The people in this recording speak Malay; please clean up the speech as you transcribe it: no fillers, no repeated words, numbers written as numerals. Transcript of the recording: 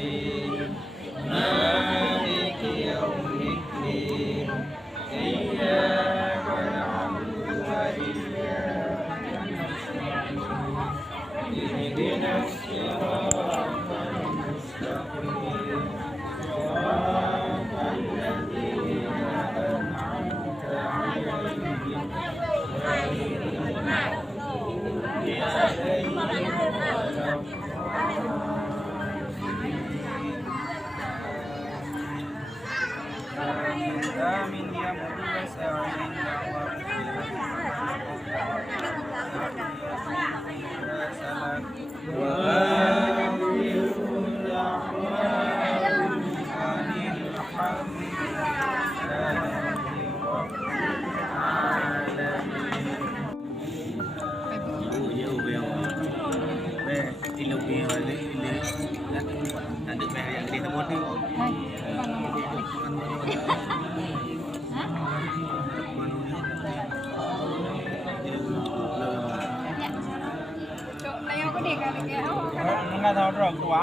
الرحيم مالك يوم الدين إياك نعبد وإياك نستعين اهدنا الصراط المستقيم صراط الذين أنعمت عليهم غير المغضوب عليهم ولا آمين يا مولى سعيد وآخر دعوانا أن الحمد لله رب العالمين. Ilmu yang ada ada yang di tempat ni. Enggak tahu dong tua.